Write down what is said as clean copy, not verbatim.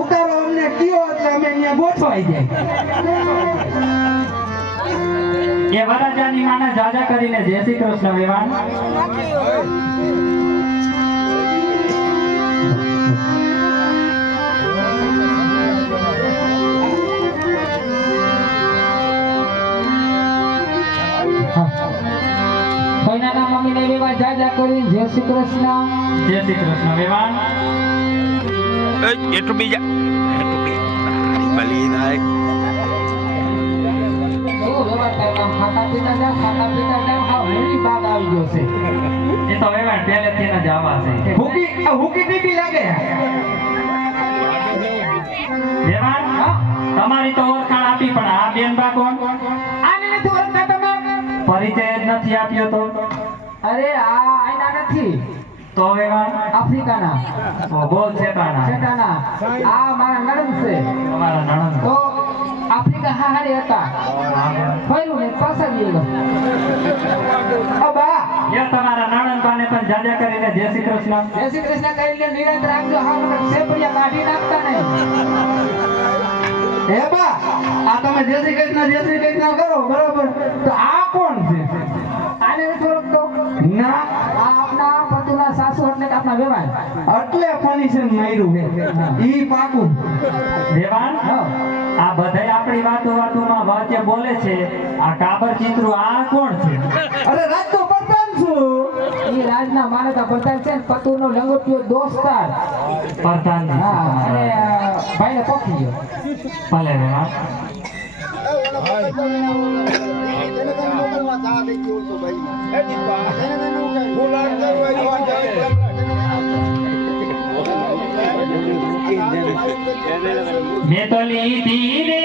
ઉતારો અમને કયો એટલે અમે અહીંયા ગોઠવાઈ જાય એ વરરાજાની માને જાજા કરીને જય શ્રી કૃષ્ણ વેવાણ. કોઈના મમ્મીને વેવા જાજા કરી જય શ્રી કૃષ્ણ. જય શ્રી કૃષ્ણ વેવાણ. એટલું બીજા બલી થાય ખાતા પીતા જાવ હા હેરી બાદ આવી ગયો છે. એ તો વેવાણ પહેલેથી જ આવા છે. હુકી ટીપી લાગે વેવાણ તમારી તો ઓળખાણ આપી પણ આ બેન બા કોણ? આને નથી ઓળખતા તમે? પરિચય જ નથી આપ્યો તો. અરે આ આયના નથી તો વેવાણ આફ્રિકાના બોલ છેટાના છેટાના આ મારા નણંદ છે. તમારા નણંદ. તો આફ્રિકા હારે હતા ફર્યું ને પાછા ગયેલો. અબા એ તમારા નણંદ બાને પણ જાજા કરીને જય શ્રી કૃષ્ણ. જય શ્રી કૃષ્ણ કહી લે નિરંતર રાખજો હા મને સેપડિયા કાઢી નાખતા નહીં. હે બા આ તમે જય શ્રી કૃષ્ણ કરો બરોબર તો આ કોણ છે? આને નથી ઓળખતો? ના આ આપના પતુના સાસુ એટલે કે આપના વેવાય. એટલે ફર્નિચર માર્યું છે ઈ પાકું વેવાણ આ બધાય આપણી વાતોમાં વાક્ય બોલે છે. આ કાબર ચિત્રો આ કોણ છે? અરે રાજતો પ્રધાન છું ઈ રાજના માનતા પ્રધાન છે ને પતુનો લંગોટિયો દોસ્તાર. પ્રધાન. હા અને ભાઈને પોખી ગયો. ભલે વેવાણ. મેં તો લીધી રે